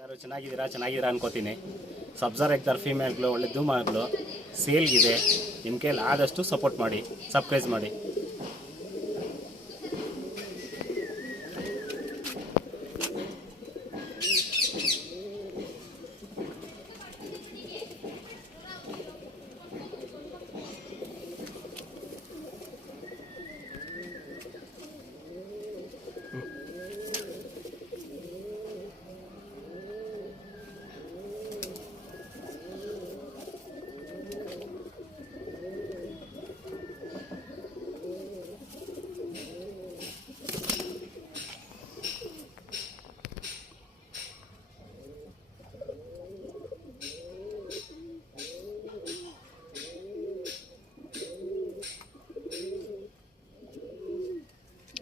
ಎಲ್ಲರೂ ಚೆನ್ನಾಗಿದ್ದೀರಾ ಅನ್ಕೋತೀನಿ. ಸಬ್ಜಾರ್ ಎಗ್ದಾರ್ ಫೀಮೇಲ್ಗಳು ಒಳ್ಳೆ ಧೂಮಗಳು ಸೇಲ್ಗಿದೆ. ನಿಮ್ಮ ಕೈಯಲ್ಲಿ ಆದಷ್ಟು ಸಪೋರ್ಟ್ ಮಾಡಿ, ಸಬ್ಸ್ಕ್ರೈಬ್ ಮಾಡಿ.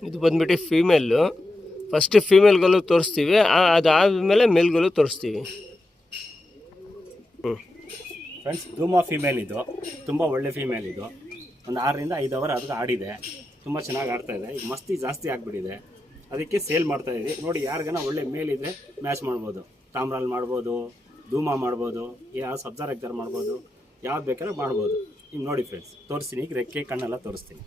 ಇದು ಬಂದ್ಬಿಟ್ಟು ಫೀಮೇಲು. ಫಸ್ಟ್ ಫೀಮೇಲ್ಗಳು ತೋರಿಸ್ತೀವಿ, ಅದಾದಮೇಲೆ ಮೇಲ್ಗಳು ತೋರಿಸ್ತೀವಿ. ಫ್ರೆಂಡ್ಸ್, ಧೂಮ ಫೀಮೇಲ್ ಇದು ತುಂಬ ಒಳ್ಳೆ ಫೀಮೇಲ್ ಇದು. ಒಂದು 6 ರಿಂದ 5 ಅವರ್ ಅದಕ್ಕೆ ಆಡಿದೆ. ತುಂಬ ಚೆನ್ನಾಗಿ ಆಡ್ತಾಯಿದೆ. ಈಗ ಮಸ್ತಿ ಜಾಸ್ತಿ ಆಗಿಬಿಟ್ಟಿದೆ, ಅದಕ್ಕೆ ಸೇಲ್ ಮಾಡ್ತಾಯಿದ್ವಿ. ನೋಡಿ, ಯಾರಿಗಾನ ಒಳ್ಳೆ ಮೇಲಿದ್ರೆ ಮ್ಯಾಚ್ ಮಾಡ್ಬೋದು. ತಾಮ್ರಾಲ್ ಮಾಡ್ಬೋದು, ಧೂಮ ಮಾಡ್ಬೋದು, ಯಾವ ಸಬ್ಜಾರ್ ಎಗ್ದಾರ್ ಮಾಡ್ಬೋದು, ಯಾವ್ದು ಬೇಕಾದ್ರೆ ಮಾಡ್ಬೋದು. ಈಗ ನೋಡಿ ಫ್ರೆಂಡ್ಸ್, ತೋರಿಸ್ತೀನಿ. ಈಗ ರೆಕ್ಕೆ ಕಣ್ಣೆಲ್ಲ ತೋರಿಸ್ತೀನಿ.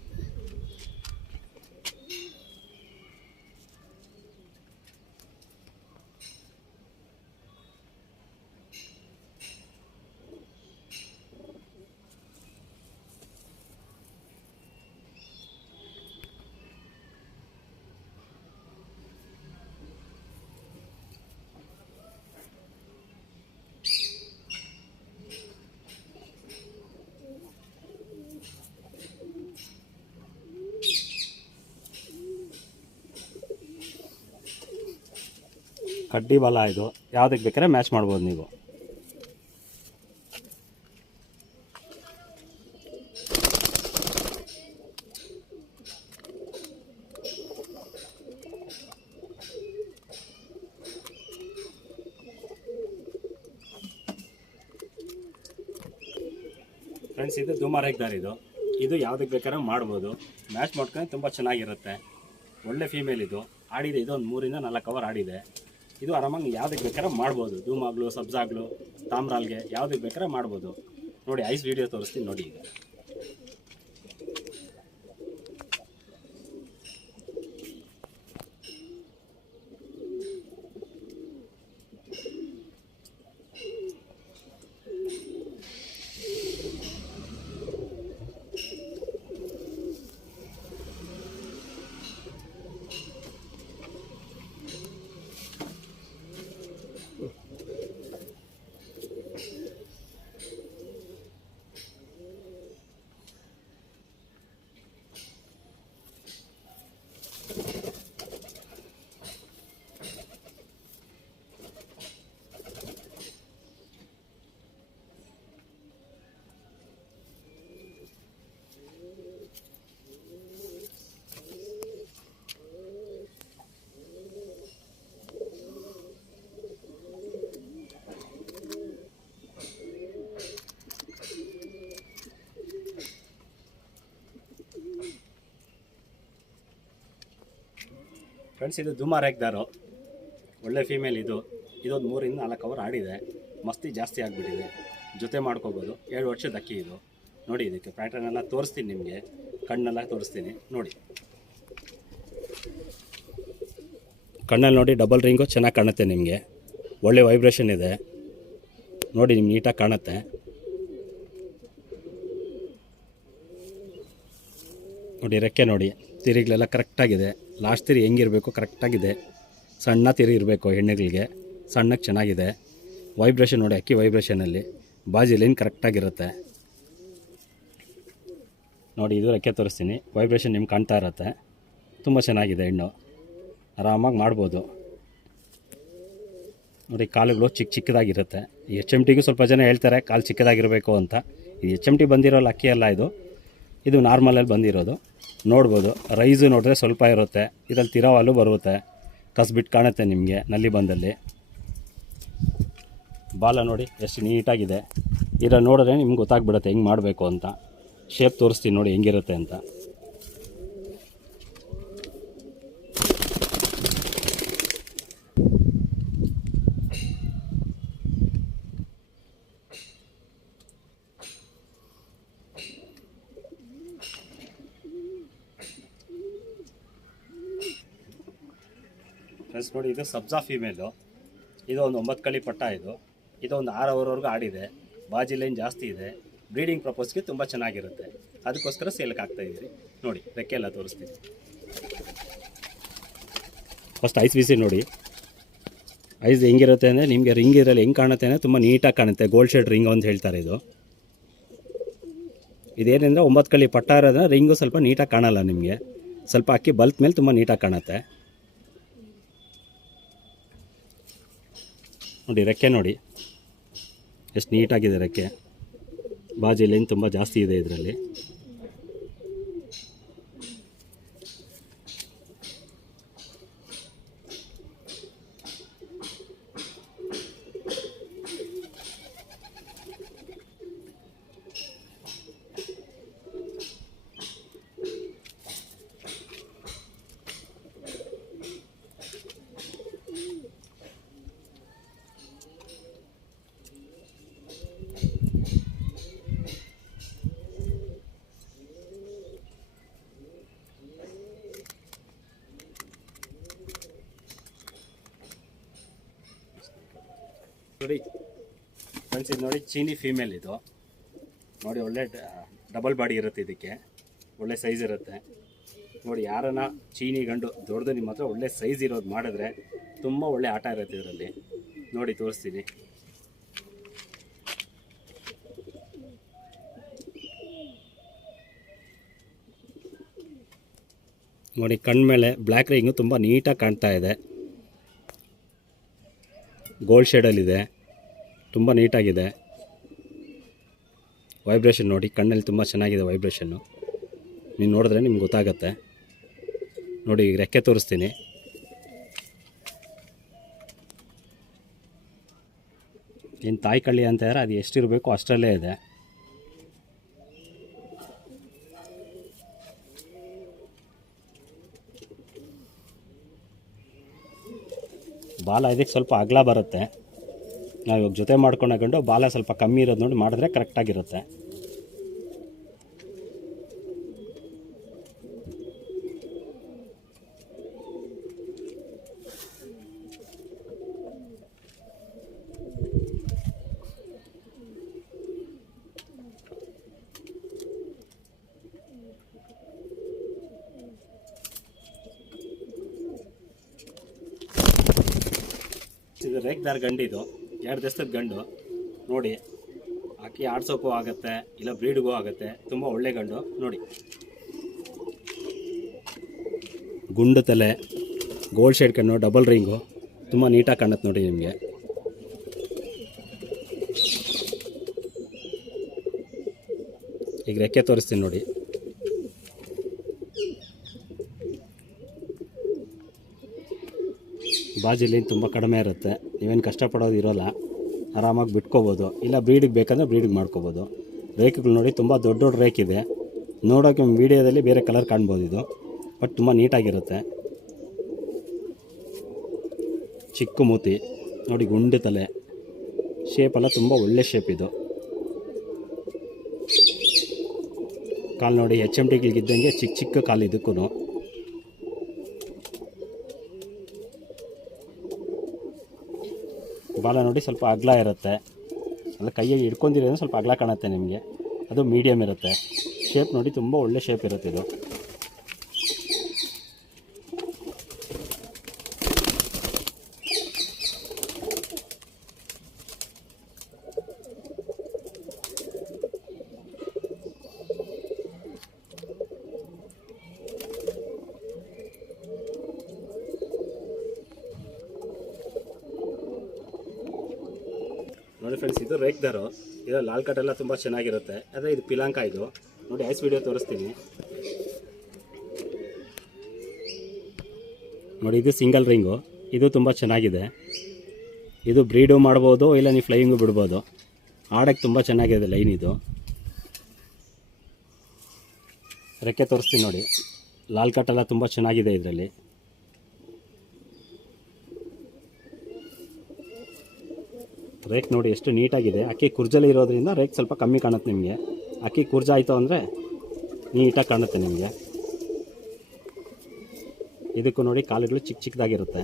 ಕಡ್ಡಿ ಬಲ ಇದು, ಯಾವುದಕ್ಕೆ ಬೇಕಾದ್ರೆ ಮ್ಯಾಚ್ ಮಾಡ್ಬೋದು ನೀವು. ಫ್ರೆಂಡ್ಸ್, ಇದು ಧೂಮ ಎಗ್ದಾರ್ ಇದು ಯಾವುದಕ್ಕೆ ಬೇಕಾದ್ರೆ ಮಾಡ್ಬೋದು. ಮ್ಯಾಚ್ ಮಾಡ್ಕೊಂಡು ತುಂಬ ಚೆನ್ನಾಗಿರುತ್ತೆ. ಒಳ್ಳೆ ಫೀಮೇಲ್ ಇದು. ಆಡಿದೆ, ಇದು ಒಂದು 3 ರಿಂದ 4 ಅವರ್ ಆಡಿದೆ. ಇದು ಆರಾಮಾಗಿ ಯಾವುದಕ್ಕೆ ಬೇಕಾದ್ರೆ ಮಾಡ್ಬೋದು. ಧೂಮಾಗ್ಲು, ಸಬ್ಜಾಗ್ಲು, ತಾಮ್ರಾಲ್ಗೆ ಯಾವುದಕ್ಕೆ ಬೇಕಾದ್ರೆ ಮಾಡ್ಬೋದು. ನೋಡಿ, ಐಸ್ ವೀಡಿಯೋ ತೋರಿಸ್ತೀನಿ ನೋಡಿ. ಈಗ ಫ್ರೆಂಡ್ಸ್, ಇದು ಧೂಮ ಎಗ್ದಾರು ಒಳ್ಳೆ ಫೀಮೇಲ್ ಇದು. ಇದೊಂದು 3 ರಿಂದ 4 ಅವರ್ ಆಡಿದೆ. ಮಸ್ತಿ ಜಾಸ್ತಿ ಆಗಿಬಿಟ್ಟಿದೆ. ಜೊತೆ ಮಾಡ್ಕೋಬೋದು. 7 ವರ್ಷದ ಅಕ್ಕಿ ಇದು. ನೋಡಿ, ಇದಕ್ಕೆ ಪ್ಯಾಟ್ರನ್ ಎಲ್ಲ ತೋರಿಸ್ತೀನಿ ನಿಮಗೆ. ಕಣ್ಣೆಲ್ಲ ತೋರಿಸ್ತೀನಿ ನೋಡಿ. ಕಣ್ಣಲ್ಲಿ ನೋಡಿ, ಡಬಲ್ ರಿಂಗು ಚೆನ್ನಾಗಿ ಕಾಣುತ್ತೆ ನಿಮಗೆ. ಒಳ್ಳೆ ವೈಬ್ರೇಷನ್ ಇದೆ ನೋಡಿ, ನಿಮ್ಗೆ ನೀಟಾಗಿ ಕಾಣುತ್ತೆ. ನೋಡಿ, ರೆಕ್ಕೆ ನೋಡಿ, ತಿರಿಗಳೆಲ್ಲ ಕರೆಕ್ಟಾಗಿದೆ. ಲಾಸ್ಟ್ ತಿರಿ ಹೆಂಗಿರಬೇಕು ಕರೆಕ್ಟಾಗಿದೆ. ಸಣ್ಣ ತಿರಿ ಇರಬೇಕು ಹೆಣ್ಣುಗಳಿಗೆ. ಸಣ್ಣಕ್ಕೆ ಚೆನ್ನಾಗಿದೆ. ವೈಬ್ರೇಷನ್ ನೋಡಿ, ಅಕ್ಕಿ ವೈಬ್ರೇಷನಲ್ಲಿ ಬಾಜಿ ಲೈನ್ ಕರೆಕ್ಟಾಗಿರುತ್ತೆ ನೋಡಿ. ಇದು ರೆಕ್ಕೆ ತೋರಿಸ್ತೀನಿ. ವೈಬ್ರೇಷನ್ ನಿಮ್ಗೆ ಕಾಣ್ತಾ ಇರುತ್ತೆ. ತುಂಬ ಚೆನ್ನಾಗಿದೆ ಹೆಣ್ಣು. ಆರಾಮಾಗಿ ಮಾಡ್ಬೋದು ನೋಡಿ. ಕಾಲುಗಳು ಚಿಕ್ಕದಾಗಿರುತ್ತೆ. HMTಗೂ ಸ್ವಲ್ಪ ಜನ ಹೇಳ್ತಾರೆ ಕಾಲು ಚಿಕ್ಕದಾಗಿರಬೇಕು ಅಂತ. ಇದು HMT ಬಂದಿರೋಲ್ಲ ಅಕ್ಕಿ ಅಲ್ಲ, ಇದು ನಾರ್ಮಲಲ್ಲಿ ಬಂದಿರೋದು. ನೋಡ್ಬೋದು, ರೈಸು ನೋಡಿದ್ರೆ ಸ್ವಲ್ಪ ಇರುತ್ತೆ. ಇದರಲ್ಲಿ ತಿರವಾಲು ಬರುತ್ತೆ. ಕಸ್ಬಿಟ್ಟು ಕಾಣುತ್ತೆ ನಿಮಗೆ ನಲ್ಲಿ ಬಂದಲ್ಲಿ. ಬಾಲ ನೋಡಿ ಎಷ್ಟು ನೀಟಾಗಿದೆ. ಇದನ್ನು ನೋಡಿದ್ರೆ ನಿಮ್ಗೆ ಗೊತ್ತಾಗ್ಬಿಡುತ್ತೆ ಹೆಂಗೆ ಮಾಡಬೇಕು ಅಂತ. ಶೇಪ್ ತೋರಿಸ್ತೀನಿ ನೋಡಿ ಹೆಂಗಿರುತ್ತೆ ಅಂತ. ಫ್ರೆಂಡ್ಸ್ ನೋಡಿ, ಇದು ಸಬ್ಜಾ ಫೀಮೇಲು. ಇದು ಒಂದು 9 ಕಳಿ ಪಟ್ಟ. ಇದು ಒಂದು 6 ಅವರ್ವರೆಗೂ ಆಡಿದೆ. ಬಾಜಿ ಲೈನ್ ಜಾಸ್ತಿ ಇದೆ. ಬ್ರೀಡಿಂಗ್ ಪರ್ಪಸ್ಗೆ ತುಂಬ ಚೆನ್ನಾಗಿರುತ್ತೆ. ಅದಕ್ಕೋಸ್ಕರ ಸೇಲ್ಗೆ ಹಾಕ್ತಾಯಿದ್ದೀರಿ. ನೋಡಿ, ರೆಕ್ಕೆ ಎಲ್ಲ ತೋರಿಸ್ತೀನಿ. ಫಸ್ಟ್ ಐಸ್ ಬಿಸಿ ನೋಡಿ. ಐಸ್ ಹೆಂಗಿರುತ್ತೆ ಅಂದರೆ ನಿಮಗೆ ರಿಂಗ್ ಇರಲಿ ಹೆಂಗೆ ಕಾಣುತ್ತೆ ಅಂದರೆ ತುಂಬ ನೀಟಾಗಿ ಕಾಣುತ್ತೆ. ಗೋಲ್ಡ್ ಶೇಡ್ ರಿಂಗ್ ಅಂತ ಹೇಳ್ತಾರೆ ಇದು. ಇದೇನೆಂದರೆ 9 ಕಳಿ ಪಟ್ಟ ಇರೋದ್ರೆ ರಿಂಗು ಸ್ವಲ್ಪ ನೀಟಾಗಿ ಕಾಣಲ್ಲ ನಿಮಗೆ. ಸ್ವಲ್ಪ ಅಕ್ಕಿ ಬಲ್ತ್ ಮೇಲೆ ತುಂಬ ನೀಟಾಗಿ ಕಾಣುತ್ತೆ. ನೋಡಿ, ರೆಕ್ಕೆ ನೋಡಿ ಎಷ್ಟು ನೀಟಾಗಿದೆ ರೆಕ್ಕೆ. ಬಾಜಿ ಲೈನ್ ತುಂಬ ಜಾಸ್ತಿ ಇದೆ ಇದರಲ್ಲಿ. ನೋಡಿ ಫ್ರೆಂಡ್ಸ್, ಇದು ನೋಡಿ ಚೀನಿ ಫೀಮೇಲ್. ಇದು ನೋಡಿ ಒಳ್ಳೆ ಡಬಲ್ ಬಾಡಿ ಇರುತ್ತೆ. ಇದಕ್ಕೆ ಒಳ್ಳೆ ಸೈಜ್ ಇರುತ್ತೆ. ನೋಡಿ, ಯಾರನ್ನ ಚೀನಿ ಗಂಡು ದೊಡ್ಡದು ನಿಮ್ಮ ಹತ್ರ ಒಳ್ಳೆ ಸೈಜ್ ಇರೋದು ಮಾಡಿದ್ರೆ ತುಂಬ ಒಳ್ಳೆ ಆಟ ಇರುತ್ತೆ ಇದರಲ್ಲಿ. ನೋಡಿ ತೋರಿಸ್ತೀನಿ. ನೋಡಿ, ಕಣ್ಮೇಲೆ ಬ್ಲ್ಯಾಕ್ ರಿಂಗು ತುಂಬ ನೀಟಾಗಿ ಕಾಣ್ತಾ ಇದೆ. ಗೋಲ್ಡ್ ಶೇಡಲ್ಲಿದೆ. ತುಂಬ ನೀಟಾಗಿದೆ. ವೈಬ್ರೇಷನ್ ನೋಡಿ, ಕಣ್ಣಲ್ಲಿ ತುಂಬ ಚೆನ್ನಾಗಿದೆ ವೈಬ್ರೇಷನ್ನು. ನೀವು ನೋಡಿದ್ರೆ ನಿಮ್ಗೆ ಗೊತ್ತಾಗತ್ತೆ. ನೋಡಿ, ಈಗ ರೆಕ್ಕೆ ತೋರಿಸ್ತೀನಿ. ಏನು ತಾಯಿ ಕಳ್ಳಿ ಅಂತ ಯಾರು ಅದು ಎಷ್ಟಿರಬೇಕು ಅಷ್ಟರಲ್ಲೇ ಇದೆ. ಬಾಲ ಇದಕ್ಕೆ ಸ್ವಲ್ಪ ಅಗಲ ಬರುತ್ತೆ. ನಾವು ಇವಾಗ ಜೊತೆ ಮಾಡ್ಕೊಂಡಾಕೊಂಡು ಬಾಲ ಸ್ವಲ್ಪ ಕಮ್ಮಿ ಇರೋದು ನೋಡಿ ಮಾಡಿದ್ರೆ ಕರೆಕ್ಟಾಗಿರುತ್ತೆ. ಇದು ರೇಕ್ದಾರ್ ಗಂಡು. ಇದು 2 ದಿವಸದ ಗಂಡು. ನೋಡಿ, ಅಕ್ಕಿ ಆಡ್ಸೋಕ್ಕೂ ಆಗುತ್ತೆ, ಇಲ್ಲ ಬ್ರೀಡ್ಗೂ ಆಗುತ್ತೆ. ತುಂಬ ಒಳ್ಳೆ ಗಂಡು. ನೋಡಿ, ಗುಂಡು ತಲೆ, ಗೋಲ್ಡ್ ಶೇಡ್ ಕಣ್ಣು, ಡಬಲ್ ರಿಂಗು, ತುಂಬ ನೀಟಾಗಿ ಕಾಣುತ್ತೆ ನೋಡಿ ನಿಮಗೆ. ಈಗ ರೆಕ್ಕೆ ತೋರಿಸ್ತೀನಿ ನೋಡಿ. ಬಾಜಿಲಿ ತುಂಬ ಕಡಿಮೆ ಇರುತ್ತೆ. ನೀವೇನು ಕಷ್ಟಪಡೋದು ಇರೋಲ್ಲ. ಆರಾಮಾಗಿ ಬಿಟ್ಕೋಬೋದು. ಇಲ್ಲ ಬ್ರೀಡಿಗೆ ಬೇಕಂದರೆ ಬ್ರೀಡಿಗೆ ಮಾಡ್ಕೋಬೋದು. ರೇಕ್ಗಳು ನೋಡಿ, ತುಂಬ ದೊಡ್ಡ ದೊಡ್ಡ ರೇಕ್ ಇದೆ. ನೋಡೋಕೆ ವೀಡಿಯೋದಲ್ಲಿ ಬೇರೆ ಕಲರ್ ಕಾಣ್ಬೋದು ಇದು, ಬಟ್ ತುಂಬ ನೀಟಾಗಿರುತ್ತೆ. ಚಿಕ್ಕ ಮೂತಿ ನೋಡಿ, ಗುಂಡು ತಲೆ, ಶೇಪೆಲ್ಲ ತುಂಬ ಒಳ್ಳೆ ಶೇಪ್. ಇದು ಕಾಲು ನೋಡಿ, HMTಗಳಿಗಿದ್ದಂಗೆ ಚಿಕ್ಕ ಚಿಕ್ಕ ಕಾಲು ಇದಕ್ಕೂ. ಬಾಲ ನೋಡಿ, ಸ್ವಲ್ಪ ಅಗಲ ಇರುತ್ತೆ. ಅಲ್ಲ, ಕೈಯಾಗಿ ಹಿಡ್ಕೊಂಡಿರೋದು ಸ್ವಲ್ಪ ಅಗಲ ಕಾಣುತ್ತೆ ನಿಮಗೆ. ಅದು ಮೀಡಿಯಮ್ ಇರುತ್ತೆ. ಶೇಪ್ ನೋಡಿ, ತುಂಬ ಒಳ್ಳೆ ಶೇಪ್ ಇರುತ್ತೆ ಇದು. ನೋಡಿ ಫ್ರೆಂಡ್ಸ್, ಇದು ರೇಕ್ದಾರು. ಇದು ಲಾಲ್ ಕಟ್ ಎಲ್ಲ ತುಂಬ ಚೆನ್ನಾಗಿರುತ್ತೆ. ಅದೇ ಇದು ಪಿಲಾಂಕ. ಇದು ನೋಡಿ, ಐಸ್ ವಿಡಿಯೋ ತೋರಿಸ್ತೀನಿ ನೋಡಿ. ಇದು ಸಿಂಗಲ್ ರಿಂಗು. ಇದು ತುಂಬ ಚೆನ್ನಾಗಿದೆ. ಇದು ಬ್ರೀಡು ಮಾಡ್ಬೋದು, ಇಲ್ಲ ನೀವು ಫ್ಲೈಯಿಂಗು ಬಿಡ್ಬೋದು. ಆಡೋಕ್ಕೆ ತುಂಬ ಚೆನ್ನಾಗಿದೆ ಲೈನ್. ಇದು ರೆಕ್ಕೆ ತೋರಿಸ್ತೀನಿ ನೋಡಿ. ಲಾಲ್ ಕಟ್ ಎಲ್ಲ ತುಂಬ ಚೆನ್ನಾಗಿದೆ ಇದರಲ್ಲಿ. ರೇಕ್ ನೋಡಿ ಎಷ್ಟು ನೀಟಾಗಿದೆ. ಅಕ್ಕಿ ಕುರ್ಜಲ್ಲಿ ಇರೋದ್ರಿಂದ ರೇಕ್ ಸ್ವಲ್ಪ ಕಮ್ಮಿ ಕಾಣುತ್ತೆ ನಿಮಗೆ. ಅಕ್ಕಿ ಕುರ್ಜ ಆಯಿತು ಅಂದರೆ ನೀಟಾಗಿ ಕಾಣುತ್ತೆ ನಿಮಗೆ. ಇದಕ್ಕೂ ನೋಡಿ, ಕಾಲುಗಳು ಚಿಕ್ಕ ಚಿಕ್ಕದಾಗಿರುತ್ತೆ.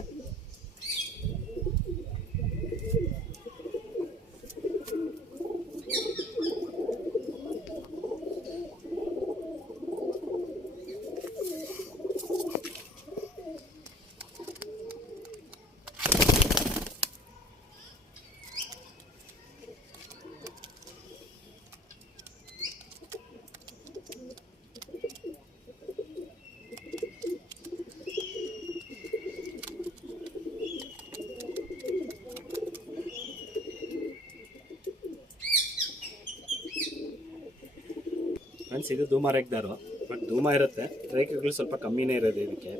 ಫ್ರೆಂಡ್ಸ್ ಇದು ಧೂಮ ರೇಖದಾರು, ಬಟ್ ಧೂಮ ಇರುತ್ತೆ, ರೇಖೆಗಳು ಸ್ವಲ್ಪ ಕಮ್ಮಿನೇ ಇರೋದು ಇದಕ್ಕೆ.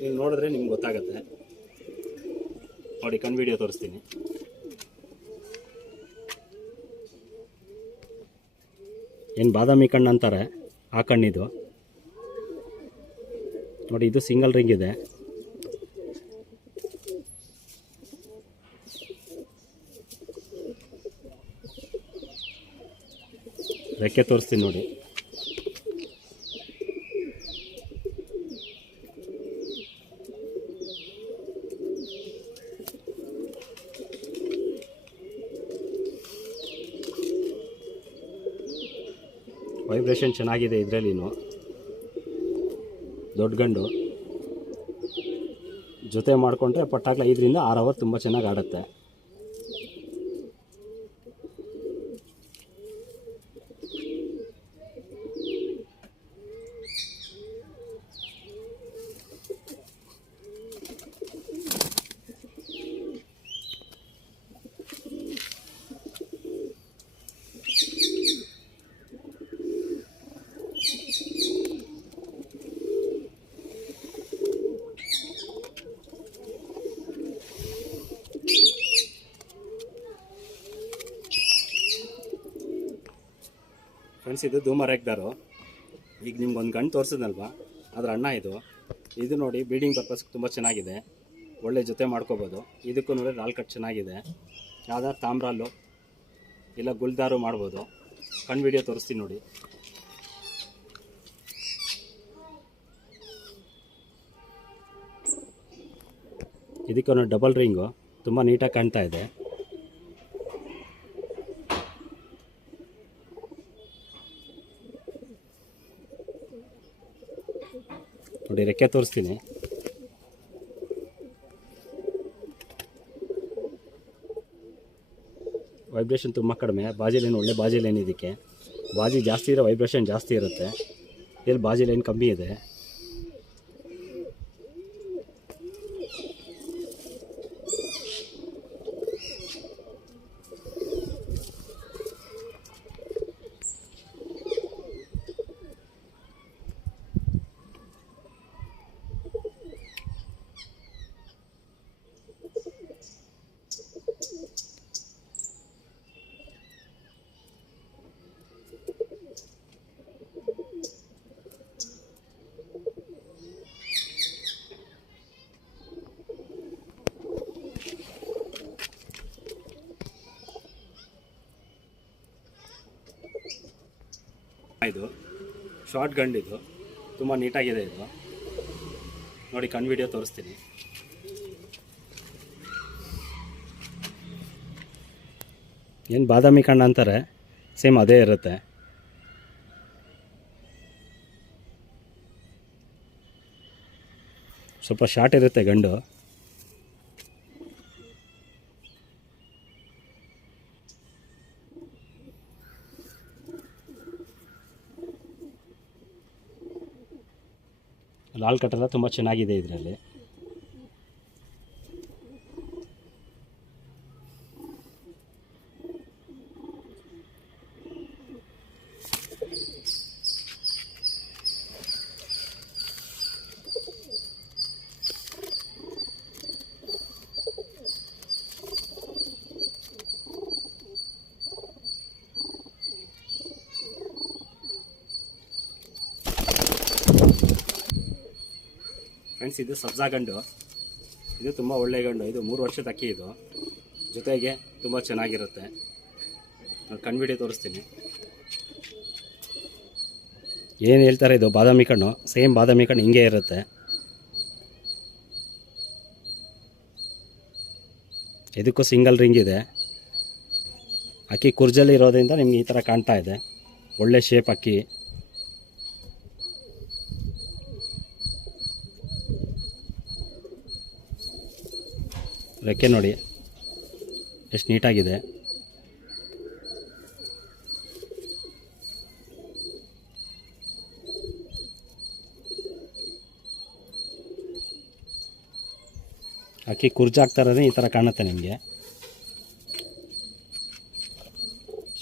ನೀವು ನೋಡಿದ್ರೆ ನಿಮ್ಗೆ ಗೊತ್ತಾಗುತ್ತೆ. ನೋಡಿ ಕಣ್ ವಿಡಿಯೋ ತೋರಿಸ್ತೀನಿ. ಏನು ಬಾದಾಮಿ ಕಣ್ಣು ಅಂತಾರೆ ಆ ಕಣ್ಣಿದು. ನೋಡಿ ಇದು ಸಿಂಗಲ್ ರಿಂಗ್ ಇದೆ. ರೆಕ್ಕೆ ತೋರಿಸ್ತೀನಿ ನೋಡಿ. ವೈಬ್ರೇಷನ್ ಚೆನ್ನಾಗಿದೆ ಇದರಲ್ಲಿನೂ. ದೊಡ್ಡ ಗಂಡು ಜೊತೆ ಮಾಡಿಕೊಂಡ್ರೆ ಪಟ್ಟಾಗ್ಲ 5 ರಿಂದ 6 ಅವರ್ ತುಂಬ ಚೆನ್ನಾಗಿ ಆಡುತ್ತೆ. ಫ್ರೆಂಡ್ಸ್ ಇದು ಧೂಮ ರೇಖದಾರು. ಈಗ ನಿಮ್ಗೊಂದು ಗಂಡು ತೋರಿಸಿದ್ನಲ್ವ, ಅದ್ರ ಅಣ್ಣ ಇದು. ಇದು ನೋಡಿ ಬ್ರೀಡಿಂಗ್ ಪರ್ಪಸ್ ತುಂಬ ಚೆನ್ನಾಗಿದೆ, ಒಳ್ಳೆ ಜೊತೆ ಮಾಡ್ಕೋಬೋದು. ಇದಕ್ಕೂ ನೋಡಿ ರಾಲ್ ಕಟ್ ಚೆನ್ನಾಗಿದೆ. ಯಾವ್ದಾರು ತಾಮ್ರಾಲು ಇಲ್ಲ ಗುಲ್ದಾರು ಮಾಡ್ಬೋದು. ಕಣ್ ವಿಡಿಯೋ ತೋರಿಸ್ತೀನಿ ನೋಡಿ. ಇದಕ್ಕೊಂದು ಡಬಲ್ ರಿಂಗು ತುಂಬ ನೀಟಾಗಿ ಕಾಣ್ತಾ ಇದೆ. ನೋಡಿ ರೆಕ್ಕೆ ತೋರಿಸ್ತೀನಿ. ವೈಬ್ರೇಷನ್ ತುಂಬ ಕಡಿಮೆ. ಬಾಜಿ ಲೈನ್ ಒಳ್ಳೆ ಬಾಜಿ ಲೈನ್. ಇದಕ್ಕೆ ಬಾಜಿ ಜಾಸ್ತಿ ಇರೋ ವೈಬ್ರೇಷನ್ ಜಾಸ್ತಿ ಇರುತ್ತೆ, ಇಲ್ಲಿ ಬಾಜಿ ಲೈನ್ ಕಮ್ಮಿ ಇದೆ. ಇದು ಶಾರ್ಟ್ ಗಂಡು, ಇದು ತುಂಬ ನೀಟಾಗಿದೆ. ಇದು ನೋಡಿ ಕಣ್ ವಿಡಿಯೋ ತೋರಿಸ್ತೀನಿ. ಏನು ಬಾದಾಮಿ ಕಣ್ಣು ಅಂತಾರೆ, ಸೇಮ್ ಅದೇ ಇರುತ್ತೆ. ಸ್ವಲ್ಪ ಶಾರ್ಟ್ ಇರುತ್ತೆ ಗಂಡು. ಲಾಲ್ ಕಟ್ಟೆಲ್ಲ ತುಂಬ ಚೆನ್ನಾಗಿದೆ ಇದರಲ್ಲಿ. ಫ್ರೆಂಡ್ಸ್ ಇದು ಸಬ್ಜಾ ಗಂಡು. ಇದು ತುಂಬ ಒಳ್ಳೆ ಗಂಡು. ಇದು 3 ವರ್ಷದ ಅಕ್ಕಿ. ಇದು ಜೊತೆಗೆ ತುಂಬ ಚೆನ್ನಾಗಿರುತ್ತೆ. ಕಣ್ ವಿಡಿಯೋ ತೋರಿಸ್ತೀನಿ. ಏನು ಹೇಳ್ತಾರೆ, ಇದು ಬಾದಾಮಿ ಕಣ್ಣು, ಸೇಮ್ ಬಾದಾಮಿ ಕಣ್ಣು ಹಿಂಗೆ ಇರುತ್ತೆ. ಇದಕ್ಕೂ ಸಿಂಗಲ್ ರಿಂಗ್ ಇದೆ. ಅಕ್ಕಿ ಕುರ್ಜಲ್ಲಿ ಇರೋದ್ರಿಂದ ನಿಮ್ಗೆ ಈ ಥರ ಕಾಣ್ತಾ ಇದೆ. ಒಳ್ಳೆ ಶೇಪ್ ಅಕ್ಕಿ. ರೆಕ್ಕೆ ನೋಡಿ ಎಷ್ಟು ನೀಟಾಗಿದೆ. ಅಕ್ಕಿ ಕುರ್ಜಾಗ್ತಾ ಇರೋದೇ ಈ ಥರ ಕಾಣುತ್ತೆ ನಿಮಗೆ.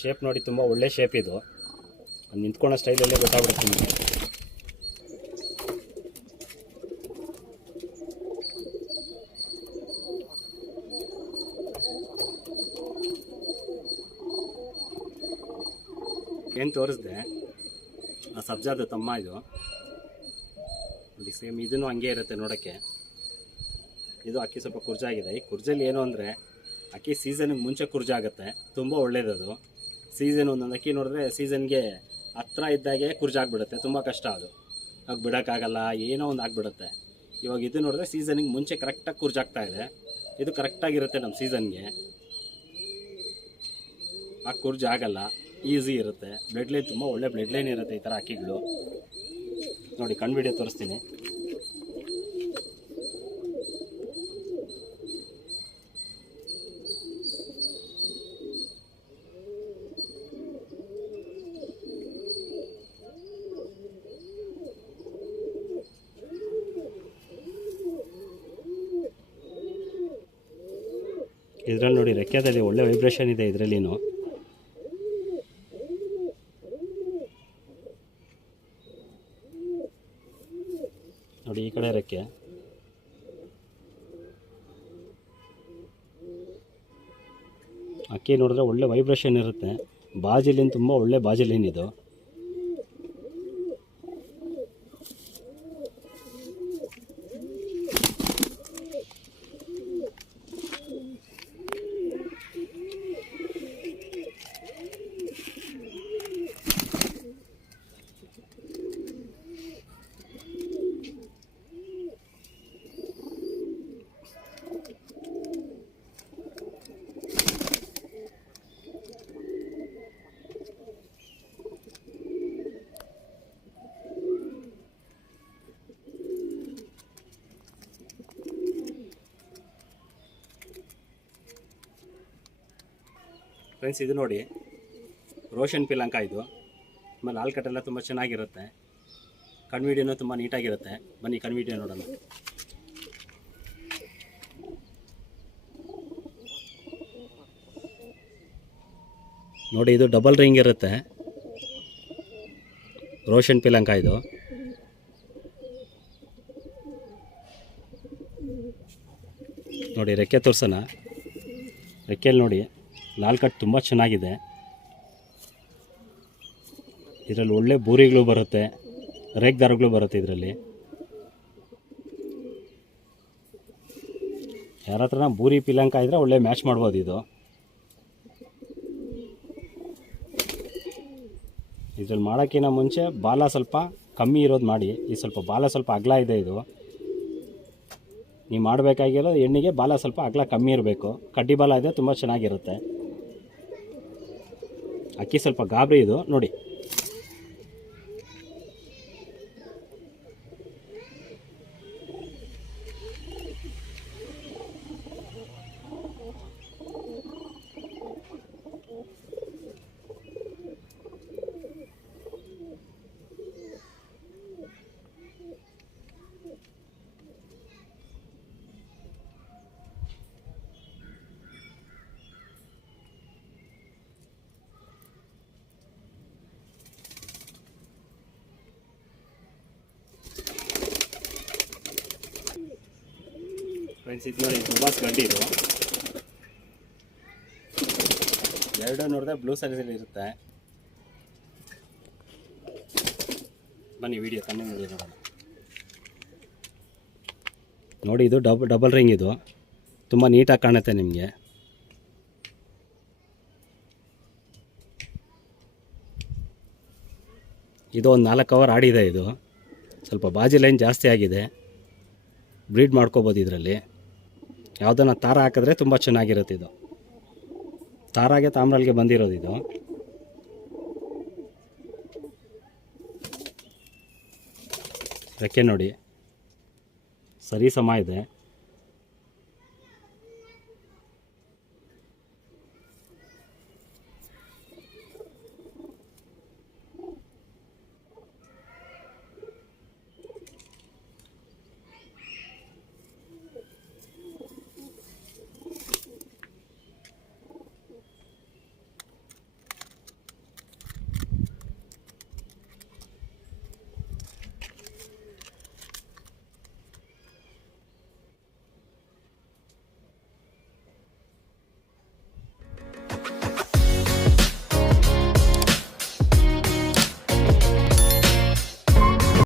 ಶೇಪ್ ನೋಡಿ ತುಂಬ ಒಳ್ಳೆ ಶೇಪ್ ಇದು. ಅದು ನಿಂತ್ಕೊಳ್ಳೋ ಸ್ಟೈಲಲ್ಲೇ ಗೊತ್ತಾಗ್ಬಿಡುತ್ತೆ ನಿಮಗೆ. ಏನು ತೋರಿಸ್ದೆ ಆ ಸಬ್ಜಾದ ತಮ್ಮ ಇದು ನೋಡಿ, ಸೇಮ್ ಇದೂ ಹಂಗೆ ಇರುತ್ತೆ ನೋಡೋಕ್ಕೆ. ಇದು ಅಕ್ಕಿ ಸ್ವಲ್ಪ ಕುರ್ಜಾಗಿದೆ. ಈ ಕುರ್ಜಲ್ಲಿ ಏನು ಅಂದರೆ ಅಕ್ಕಿ ಸೀಸನ್ಗೆ ಮುಂಚೆ ಕುರ್ಜಾಗುತ್ತೆ, ತುಂಬ ಒಳ್ಳೇದದು. ಸೀಸನ್ ಒಂದೊಂದು ಅಕ್ಕಿ ನೋಡಿದ್ರೆ ಸೀಸನ್ಗೆ ಹತ್ರ ಇದ್ದಾಗೆ ಕುರ್ಜಾಗ್ಬಿಡುತ್ತೆ, ತುಂಬ ಕಷ್ಟ ಅದು. ಆಗ ಬಿಡೋಕ್ಕಾಗಲ್ಲ, ಏನೋ ಒಂದು ಆಗಿಬಿಡುತ್ತೆ. ಇವಾಗ ಇದು ನೋಡಿದ್ರೆ ಸೀಸನಿಗೆ ಮುಂಚೆ ಕರೆಕ್ಟಾಗಿ ಕುರ್ಜಾಗ್ತಾ ಇದೆ. ಇದು ಕರೆಕ್ಟಾಗಿರುತ್ತೆ ನಮ್ಮ ಸೀಸನ್ಗೆ, ಆ ಕುರ್ಜ್ ಆಗಲ್ಲ, ಈಸಿ ಇರುತ್ತೆ. ಬ್ಲಡ್ ಲೈನ್ ತುಂಬ ಒಳ್ಳೆ ಬ್ಲಡ್ ಲೈನ್ ಇರುತ್ತೆ ಈ ಥರ ಅಕ್ಕಿಗಳು. ನೋಡಿ ಕಣ್ಣು ವಿಡಿಯೋ ತೋರಿಸ್ತೀನಿ. ಇದರಲ್ಲಿ ನೋಡಿ ರೆಕ್ಕೆದಲ್ಲಿ ಒಳ್ಳೆ ವೈಬ್ರೇಷನ್ ಇದೆ ಇದರಲ್ಲಿನೂ. ನೋಡಿ ಈ ಕಡೆ ರೆಕ್ಕೆ, ಅಕ್ಕಿ ನೋಡಿದ್ರೆ ಒಳ್ಳೆ ವೈಬ್ರೇಷನ್ ಇರುತ್ತೆ. ಬಾಜಿಲಿನ್ ತುಂಬ ಒಳ್ಳೆ ಬಾಜಿಲಿನ್ ಇದು. ಫ್ರೆಂಡ್ಸ್ ಇದು ನೋಡಿ ರೋಷನ್ ಪಿಲಂಕ ಇದು. ಆಮೇಲೆ ಹಾಲು ಕಟ್ಟೆಲ್ಲ ತುಂಬ ಚೆನ್ನಾಗಿರುತ್ತೆ. ಕಣ್ವಿಡಿಯೋನು ತುಂಬ ನೀಟಾಗಿರುತ್ತೆ. ಬನ್ನಿ ಕಣ್ವಿಡಿಯೋ ನೋಡೋಣ. ನೋಡಿ ಇದು ಡಬಲ್ ರಿಂಗ್ ಇರುತ್ತೆ, ರೋಷನ್ ಪಿಲಂಕ ಇದು. ನೋಡಿ ರೆಕ್ಕೆ ತೋರ್ಸೋಣ. ರೆಕ್ಕೆಯಲ್ಲಿ ನೋಡಿ ಲಾಲ್ ಕಟ್ ತುಂಬ ಚೆನ್ನಾಗಿದೆ. ಇದರಲ್ಲಿ ಒಳ್ಳೆ ಬೂರಿಗಳು ಬರುತ್ತೆ, ರೇಕ್ ದಾರಗಳು ಬರುತ್ತೆ ಇದರಲ್ಲಿ. ಯಾರ ಹತ್ರನ ಬೂರಿ ಪಿಲಂಕ ಇದ್ದರೆ ಒಳ್ಳೆ ಮ್ಯಾಚ್ ಮಾಡ್ಬೋದು ಇದು. ಇದ್ರಲ್ಲಿ ಮಾಡೋಕ್ಕಿಂತ ಮುಂಚೆ ಬಾಲ ಸ್ವಲ್ಪ ಕಮ್ಮಿ ಇರೋದು ಮಾಡಿ. ಈ ಸ್ವಲ್ಪ ಬಾಲ ಸ್ವಲ್ಪ ಅಗಲ ಇದೆ ಇದು. ನೀವು ಮಾಡಬೇಕಾಗಿರೋ ಎಣ್ಣೆಗೆ ಬಾಲ ಸ್ವಲ್ಪ ಅಗಲ ಕಮ್ಮಿ ಇರಬೇಕು. ಕಡ್ಡಿ ಬಾಲ ಇದೆ, ತುಂಬ ಚೆನ್ನಾಗಿರುತ್ತೆ. ಅಕ್ಕಿ ಸ್ವಲ್ಪ ಗಾಬರಿ ಇದು ನೋಡಿ. ಫ್ರೆಂಡ್ಸ್ ಇದು ನೋಡಿ ಸುಭಾಷ್ ಗಡ್ಡಿ ಇದು. ಎರಡು ನೋಡಿದ್ರೆ ಬ್ಲೂ ಸೈಜಲ್ಲಿ ಇರುತ್ತೆ. ಬನ್ನಿ ವಿಡಿಯೋ ಕಣ್ಣು ವಿಡಿಯೋ ನೋಡೋಣ. ನೋಡಿ ಇದು ಡಬಲ್ ರಿಂಗ್ ಇದು. ತುಂಬ ನೀಟಾಗಿ ಕಾಣುತ್ತೆ ನಿಮಗೆ. ಇದು ಒಂದು 4 ಅವರ್ ಆಡಿದೆ. ಇದು ಸ್ವಲ್ಪ ಬಾಜಿ ಲೈನ್ ಜಾಸ್ತಿ ಆಗಿದೆ, ಬ್ರೀಡ್ ಮಾಡ್ಕೋಬೋದು ಇದರಲ್ಲಿ. ಯಾವುದನ್ನ ತಾರ ಹಾಕಿದ್ರೆ ತುಂಬ ಚೆನ್ನಾಗಿರುತ್ತೆ ಇದು. ತಾರಾಗೆ ತಾಮ್ರಲ್ಗೆ ಬಂದಿರೋದು ಇದು. ರೆಕ್ಕೆ ನೋಡಿ ಸರಿ ಸಮ ಇದೆ.